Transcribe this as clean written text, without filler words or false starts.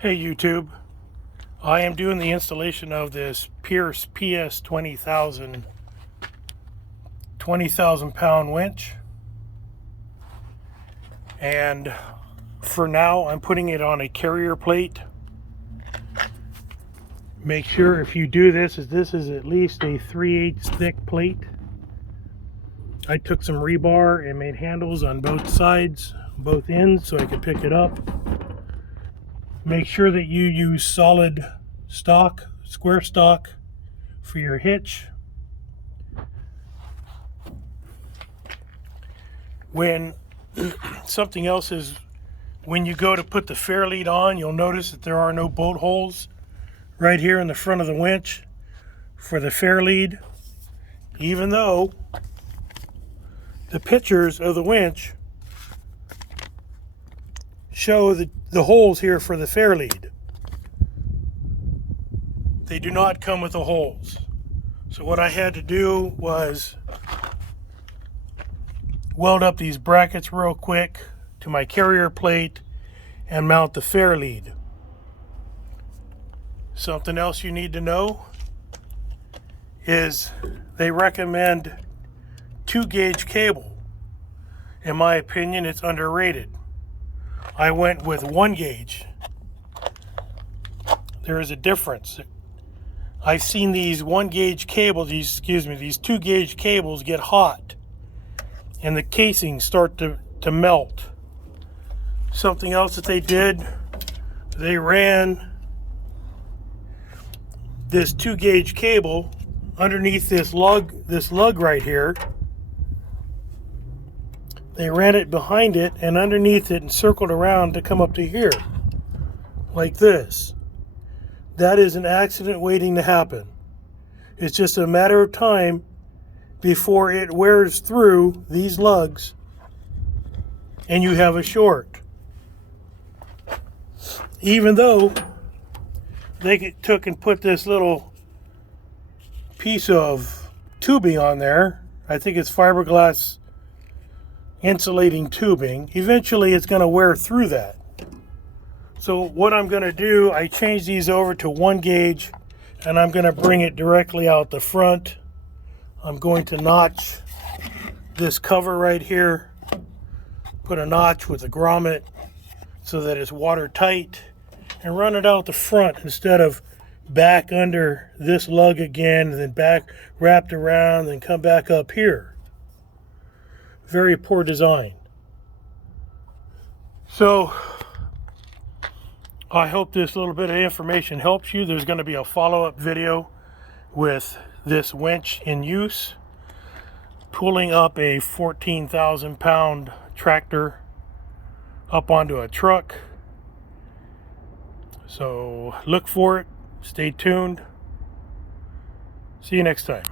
Hey YouTube, I am doing the installation of this Pierce PS 20,000 pound winch, and for now I'm putting it on a carrier plate. Make sure if you do this is at least a 3/8 thick plate. I took some rebar and made handles on both sides, both ends, so I could pick it up. Make sure that you use solid stock, square stock, for your hitch. When something else is, when you go to put the Fairlead on, you'll notice that there are no bolt holes right here in the front of the winch for the Fairlead, even though the pictures of the winch show the holes here for the Fairlead. They do not come with the holes. So what I had to do was weld up these brackets real quick to my carrier plate and mount the Fairlead. Something else you need to know is they recommend 2-gauge cable. In my opinion, it's underrated. I went with 1-gauge. There is a difference. I've seen these 1-gauge cables, these 2-gauge cables get hot and the casings start to melt. Something else that they did, they ran this 2-gauge cable underneath this lug right here. They ran it behind it and underneath it and circled around to come up to here, like this. That is an accident waiting to happen. It's just a matter of time before it wears through these lugs and you have a short. Even though they took and put this little piece of tubing on there, I think it's fiberglass insulating tubing, eventually it's going to wear through that. So what I'm going to do, I change these over to 1-gauge and I'm going to bring it directly out the front. I'm going to notch this cover right here, put a notch with a grommet so that it's watertight, and run it out the front instead of back under this lug again, and then back wrapped around, then come back up here. Very poor design. So I hope this little bit of information helps you. There's going to be a follow-up video with this winch in use, pulling up a 14,000 pound tractor up onto a truck. So look for it. Stay tuned. See you next time.